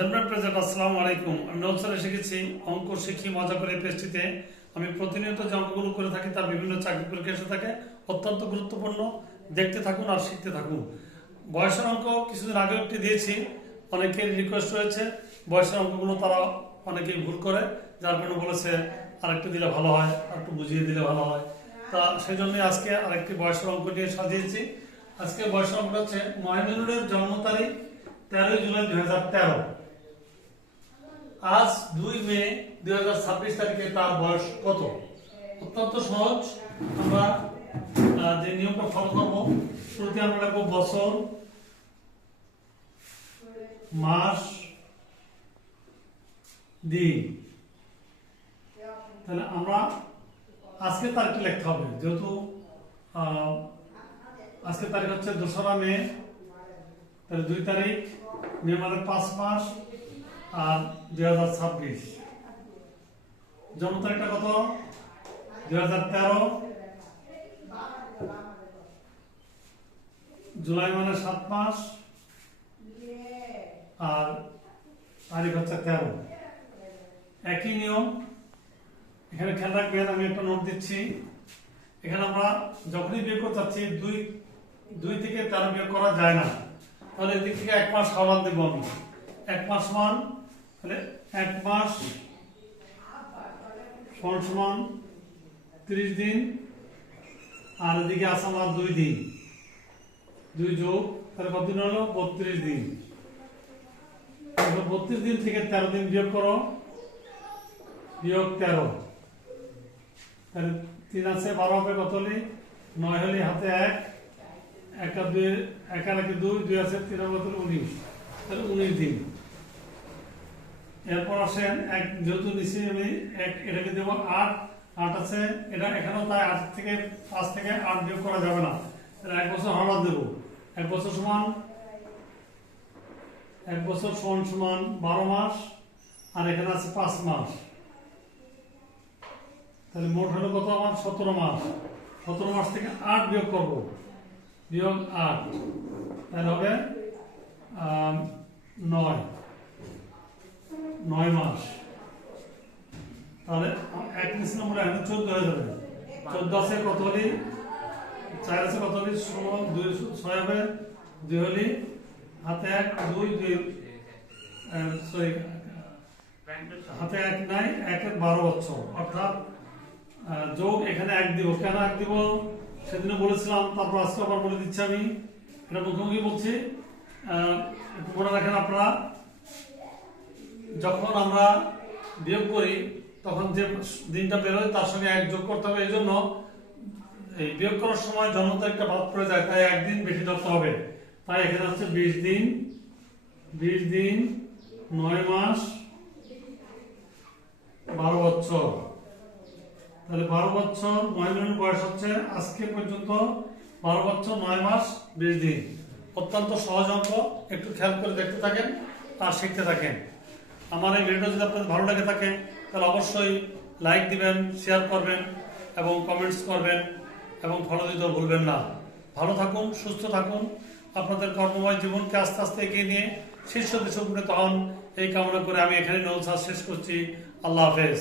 জনপ্রিয় প্রেজেন্ট আসসালামু আলাইকুম। আমি নৌসারে শিখেছি অঙ্ক শিখি মজা করে পেজটিতে আমি প্রতিনিয়ত যে অঙ্কগুলো করে থাকি তার বিভিন্ন চাকরি পরীক্ষা এসে থাকে, অত্যন্ত গুরুত্বপূর্ণ। দেখতে থাকুন আর শিখতে থাকুন। বয়সের অঙ্ক কিছুদিন আগে একটি দিয়েছি, অনেকের রিকোয়েস্ট রয়েছে বয়সের অঙ্কগুলো তারা অনেকেই ভুল করে, যার কারণে বলেছে আরেকটু দিলে ভালো হয়, আরেকটু বুঝিয়ে দিলে ভালো হয়। তা সেই জন্যই আজকে আরেকটি বয়সের অঙ্ক নিয়ে সাজিয়েছি। আজকে বয়সের অঙ্কটা হচ্ছে মহিনুরের জন্ম তারিখ 13 জুলাই 2013। আজ 2 মে 2026 তারিখে তার বয়স কত? অত্যন্ত সহজ। আমরা যে নিয়মটা ফলো করব, শুরুতে আমরা লিখব বছর, মাস, দিন। তাহলে আমরা আজকে তারিখটা লিখতে হবে, যেহেতু আজকে তারিখ হচ্ছে 2রা মে, তাহলে 2 তারিখ, মে মানে 5 মাস আর 2026। জন্ম তারিখটা কত? 2013। জুলাই মানে 7 মাস আর তারিখ হচ্ছে 13। একই নিয়ম এখানে খেয়াল রাখবেন, আমি একটা নোট দিচ্ছি। এখানে আমরা যখনই বিয়োগ করতে চাচ্ছি 2 থেকে 13 বিয়োগ করা যায় না, তাহলে এদিক থেকে 1 মাস হাওলাত দেবো আমি। 1 মাস মান, তাহলে 1 মাস সমান 30 দিন, আর এদিকে আছে আমার 2 দিন, 2 যোগ, তাহলে কত দিন হলো? 32 দিন। 32 দিন থেকে 13 দিন বিয়োগ করো, বিয়োগ 13, তাহলে 3 আছে 12 হবে, কত হলে 9 হলে হাতে 1, 1 আর 2, 1 আর 1 2, 2 আছে 3 আর 19, তাহলে 19 দিন। এরপর আসেন যেহেতু নিচে আমি এটাকে দেবো 8, 8 আছে, এটা এখানেও তাই 8 থেকে 5 থেকে 8 বিয়োগ করা যাবে না, তাহলে 1 বছর হওয়ার দেবো। 1 বছর সমান 12 মাস, আর এখানে আছে 5 মাস, তাহলে মোট হলো কত আমার? 17 মাস। 17 মাস থেকে 8 বিয়োগ করবো, বিয়োগ 8, তাহলে হবে 9 মাস। তাহলে 1 নিচে নম্বর এখানে 14 হয়ে যাবে। 14 আছে কত হলে? 4 আছে কত হলে? 6 হবে, 2 হলে হাতে 1, 2, 2 সরি হাতে 1 নাই, 1 এর 12 বছর, অর্থাৎ যোগ এখানে 1 দিব। কেন 1 দিব সেদিনে বলেছিলাম, তারপর আজকে আবার বলে দিচ্ছি আমি, এটা মুখোমুখি বলছি। মনে রাখেন আপনারা, যখন আমরা বিয়োগ করি তখন যে দিনটা বেরোয় তার সঙ্গে 1 যোগ করতে হবে। এই জন্য এই বিয়োগ করার সময় জন্ম তারিখটা বাদ পড়ে যায়, তাই 1 দিন বেশি ধরতে হবে। তাই এখানে হচ্ছে 20 দিন, 9 মাস 12 বছর। তাহলে 12 বছর মহিনুরের বয়স হচ্ছে আজকে পর্যন্ত 12 বছর 9 মাস 20 দিন। অত্যন্ত সহজ অঙ্ক, একটু খেয়াল করে দেখতে থাকেন আর শিখতে থাকেন। আমার এই ভিডিওটা যদি আপনাদের ভালো লাগে থাকে তাহলে অবশ্যই লাইক দিবেন, শেয়ার করবেন এবং কমেন্টস করবেন এবং ফলো দিতে ভুলবেন না। ভালো থাকুন, সুস্থ থাকুন, আপনাদের কর্মময় জীবনকে আস্তে আস্তে এগিয়ে নিয়ে শীর্ষ দেশে উন্নীত হন, এই কামনা করে আমি এখানে নৌসার শেষ করছি। আল্লাহ হাফেজ।